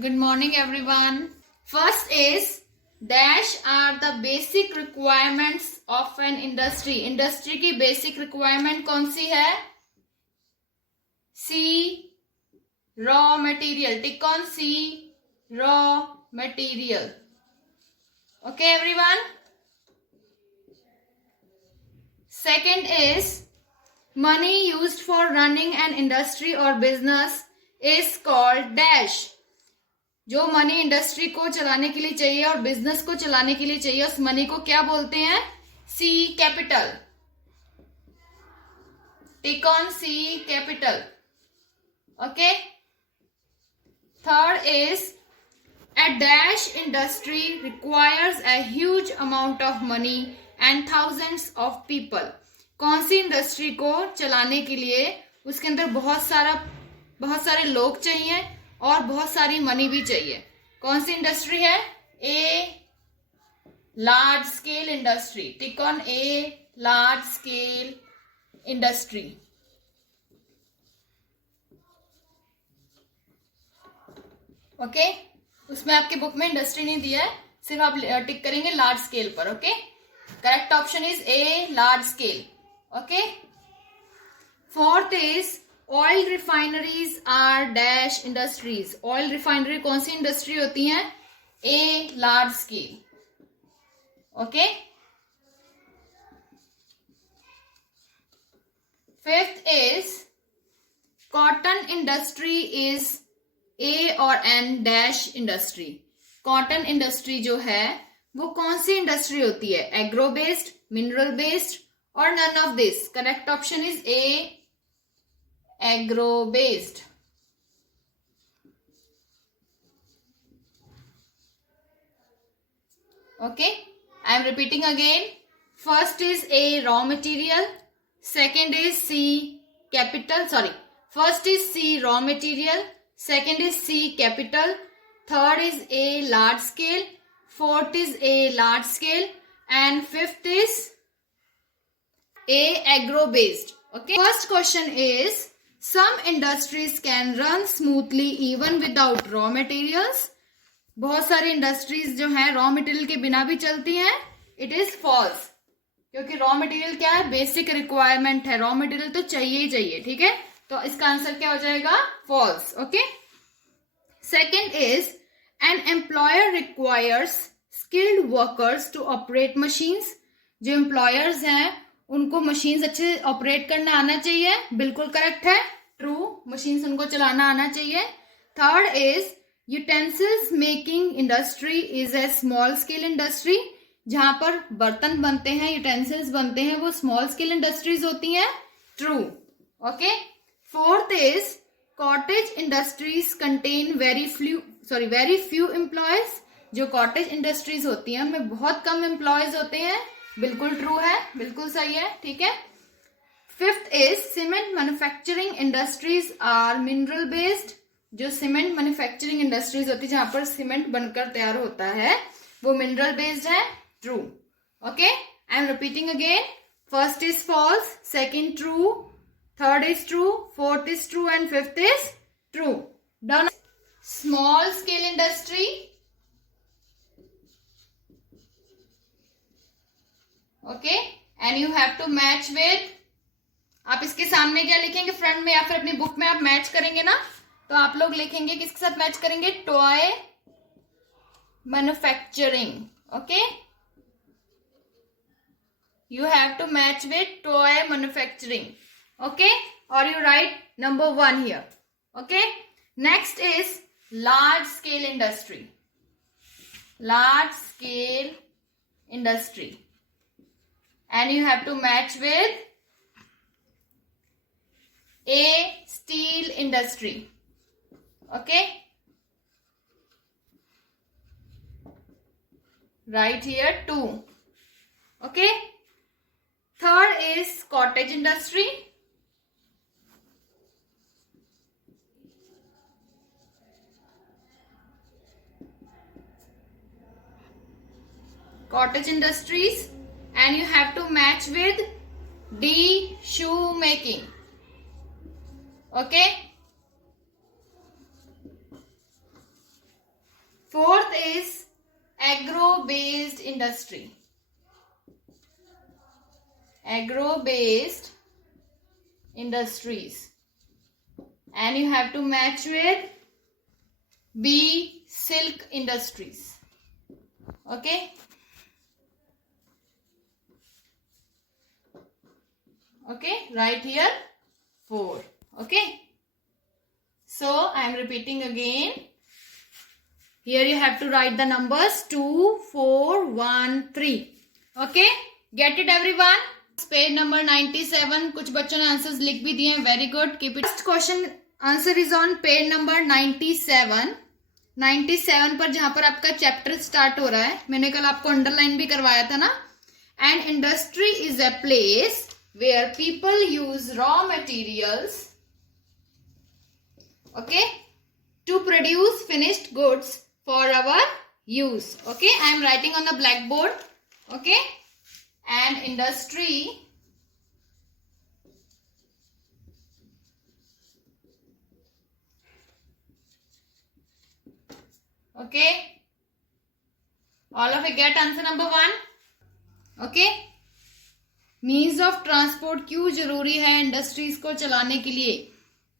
Good morning, everyone. First is dash are the basic requirements of an industry. Industry की basic requirement कौन सी है? C. Raw material. Tick on C. Raw material. Okay, everyone. Second is money used for running an industry or business is called dash. जो money industry को चलाने के लिए चाहिए और बिजनेस को चलाने के लिए चाहिए उस मनी को क्या बोलते हैं? C capital. Tick on C capital. Okay. Third is a dash industry requires a huge amount of money and thousands of people. कौन सी इंडस्ट्री को चलाने के लिए उसके अंदर बहुत सारे लोग चाहिए और बहुत सारी मनी भी चाहिए. कौन सी इंडस्ट्री है? A large scale industry. Tick on A large scale industry. Okay. उसमें आपके बुक में इंडस्ट्री नहीं दिया है, सिर्फ आप टिक करेंगे लार्ज स्केल पर. Okay. Correct option is A large scale. Okay. Fourth is oil refineries are dash industries. Oil refinery कौन सी इंडस्ट्री होती है? A large scale. Okay. Fifth is cotton industry is a और an dash industry. Cotton industry जो है वो कौन सी इंडस्ट्री होती है? एग्रो बेस्ड, मिनरल बेस्ड और none of this. Correct option is A agro based. Okay. I am repeating again. First is A raw material, second is C capital, sorry, first is C raw material, second is C capital, third is A large scale, fourth is A large scale and fifth is A agro based. Okay. First question is some industries can run smoothly even without raw materials. बहुत सारी इंडस्ट्रीज जो है raw material के बिना भी चलती हैं. It is false, क्योंकि रॉ मटेरियल क्या है? बेसिक रिक्वायरमेंट है. रॉ मटेरियल तो चाहिए ही चाहिए. ठीक है, तो इसका आंसर क्या हो जाएगा? False. Okay. Second is an employer requires skilled workers to operate machines. जो एम्प्लॉयर्स हैं उनको मशीन्स अच्छे ऑपरेट करना आना चाहिए. बिल्कुल करेक्ट है, ट्रू. मशीन्स उनको चलाना आना चाहिए. Third is utensils making industry is A small scale industry. जहां पर बर्तन बनते हैं, यूटेंसिल्स बनते हैं, वो स्मॉल स्केल इंडस्ट्रीज होती हैं. True. Okay. Fourth is cottage industries contain very few employees. जो cottage industries होती हैं उनमें बहुत कम employees होते हैं. बिल्कुल ट्रू है, बिल्कुल सही है. ठीक है. Fifth is cement manufacturing industries are mineral based. जो सीमेंट मैन्युफैक्चरिंग इंडस्ट्रीज होती है जहां पर सीमेंट बनकर तैयार होता है वो मिनरल बेस्ड है. True. Okay. I am repeating again. First is false, second true, third is true, fourth is true and fifth is true. Done. Small scale industry. Okay. And you have to match with, आप इसके सामने क्या लिखेंगे? फ्रंट में या फिर अपनी बुक में आप मैच करेंगे ना, तो आप लोग लिखेंगे किसके साथ मैच करेंगे? Toy manufacturing. Okay. You have to match with toy manufacturing. Okay, or you write number 1 here. Okay. Next is large scale industry. Large scale industry. And you have to match with A steel industry. Okay. Right here 2. Okay. Third is cottage industry. Cottage industries, and you have to match with D shoemaking. Okay. Fourth is agro-based industry. Agro-based industries. And you have to match with B, silk industries. Okay. Okay, right here 4. Okay. So I am repeating again. Here you have to write the numbers 2, 4, 1, 3. Okay. Get it everyone? Page number 97. कुछ बच्चों ने आंसर्स लिख भी दिए हैं. Very good. Keep it. First question answer is on page number 97. 97 पर जहां पर आपका चैप्टर स्टार्ट हो रहा है. मैंने कल आपको अंडरलाइन भी करवाया था ना. An industry is a place where people use raw materials, okay, to produce finished goods for our use. Okay, I am writing on the blackboard. Okay, an industry okay, all of you get answer number 1. Okay, means of transport क्यों जरूरी है इंडस्ट्रीज को चलाने के लिए.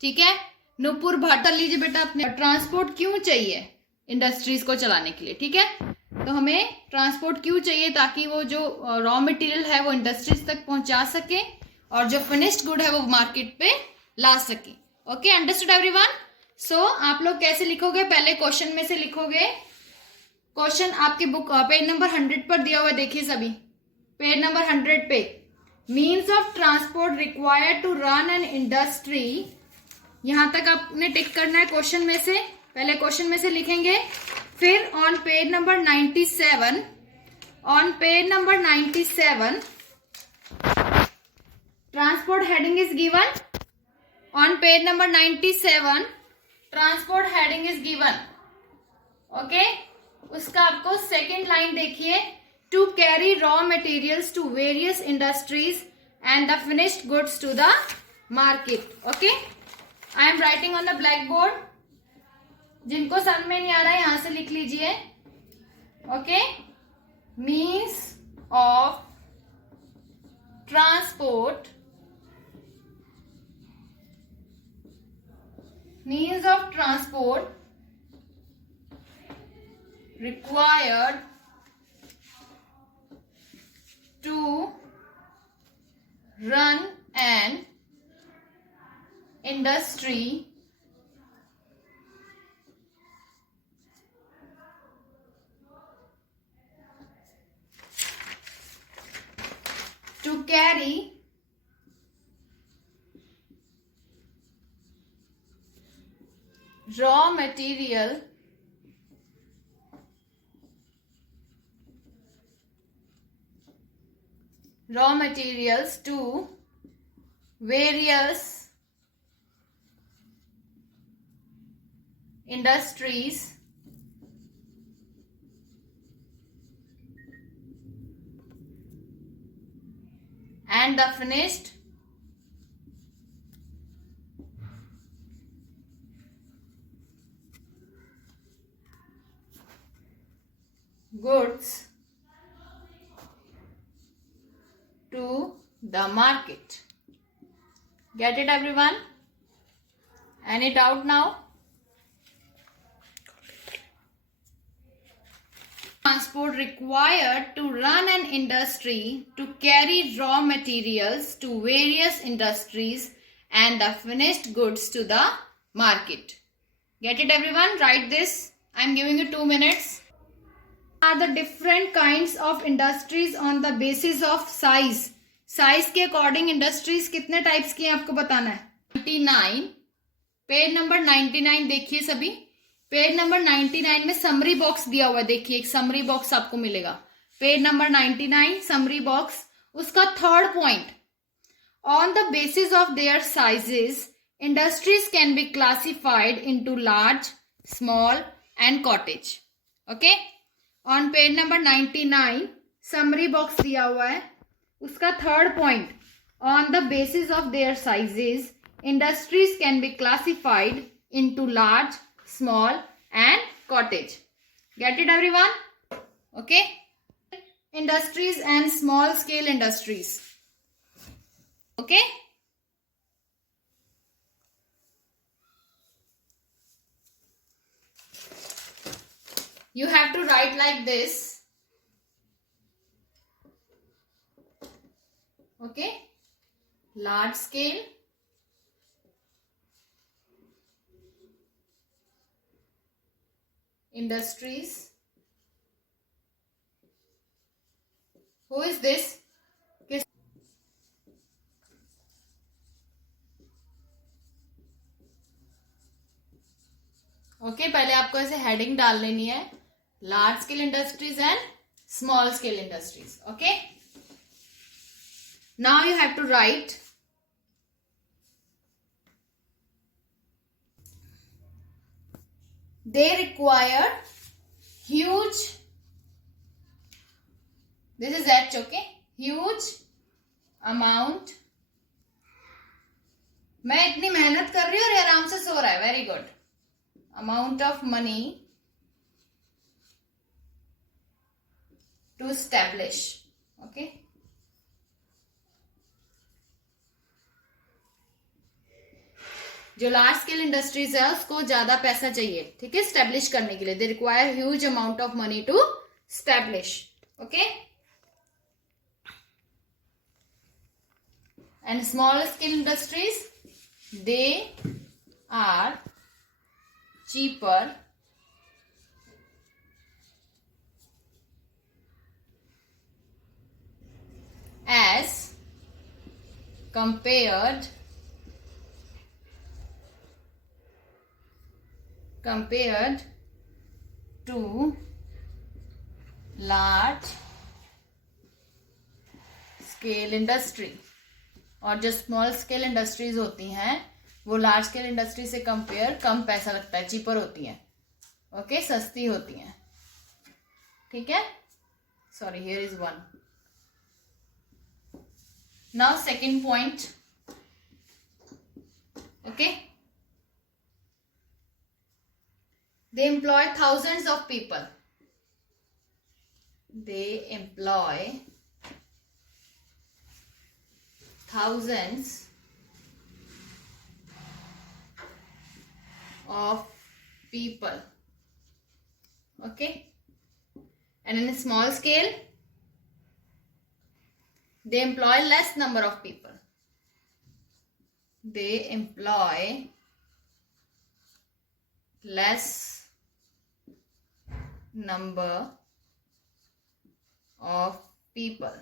ठीक है, नूपुर भाटा लीजिए बेटा अपने. ट्रांसपोर्ट क्यों चाहिए इंडस्ट्रीज को चलाने के लिए. ठीक है, तो हमें ट्रांसपोर्ट क्यों चाहिए ताकि वो जो रॉ मटेरियल है वो इंडस्ट्रीज तक पहुंचा सके और जो फिनिश्ड गुड है वो मार्केट पे ला सके. Okay, understood everyone. सो आप लोग कैसे लिखोगे, पहले क्वेश्चन में से लिखोगे. क्वेश्चन आपके बुक पेज नंबर 100 पर दिया हुआ है. देखिए सभी, पेज नंबर 100 पे means of transport required to run an industry. यहां तक आपने टिक करना है क्वेश्चन में से. पहले क्वेश्चन में से लिखेंगे, फिर on page number 97, on page number 97 transport heading is given. On page number 97 transport heading is given. Okay, उसका आपको सेकेंड लाइन देखिए. To carry raw materials to various industries and the finished goods to the market. Okay, I am writing on the blackboard. जिनको समझ में नहीं आ रहा है यहां से लिख लीजिए. Okay, means of transport, means of transport required to run an industry to carry raw material to various industries and the finished goods to the market. Get it everyone? Any doubt now? Transport required to run an industry to carry raw materials to various industries and the finished goods to the market. Get it everyone? Write this. I am giving you 2 minutes. Are the different kinds of industries on the basis of size. Size के according industries कितने टाइप्स की हैं आपको बताना है. 99 page number 99 देखिए सभी. Page number 99 में समरी बॉक्स दिया हुआ है. देखिए एक समरी बॉक्स आपको मिलेगा. Page number 99 summary box. उसका third point, on the basis of their sizes industries can be classified into large, small and cottage. Okay, on page number 99 summary box दिया हुआ है. उसका third point, on the basis of their sizes industries can be classified into large, small and cottage. Get it, everyone? Okay. Industries and small scale industries. Okay. You have to write like this. Okay. Large scale, industries. Who is this? Okay पहले आपको ऐसे heading डाल लेनी है, large scale industries and small scale industries. Okay, now you have to write they require huge, this is H, okay, huge amount. मैं इतनी मेहनत कर रही हूँ और ये आराम से सो रहा है. Very good. Amount of money to establish. Okay. जो लार्ज स्केल इंडस्ट्रीज है उसको ज्यादा पैसा चाहिए, ठीक है, स्टैब्लिश करने के लिए. They require huge amount of money to establish. Okay. And small scale industries, they are cheaper as compared to large scale industry. और जो स्मॉल स्केल इंडस्ट्रीज होती हैं वो लार्ज स्केल इंडस्ट्री से कंपेयर कम पैसा लगता है, चीपर होती हैं. ओके, सस्ती होती हैं. ठीक है. Sorry, here is one. Now second point. Okay, they employ thousands of people. They employ thousands of people. Okay, and in a small scale they employ less number of people. They employ less number of people.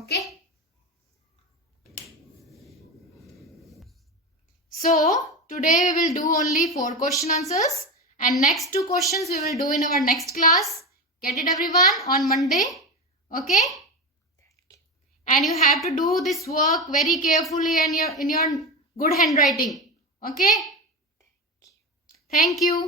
Okay, so today we will do only 4 question answers and next 2 questions we will do in our next class. Get it, everyone? On Monday. Okay, and you have to do this work very carefully and in your good handwriting. Okay, thank you.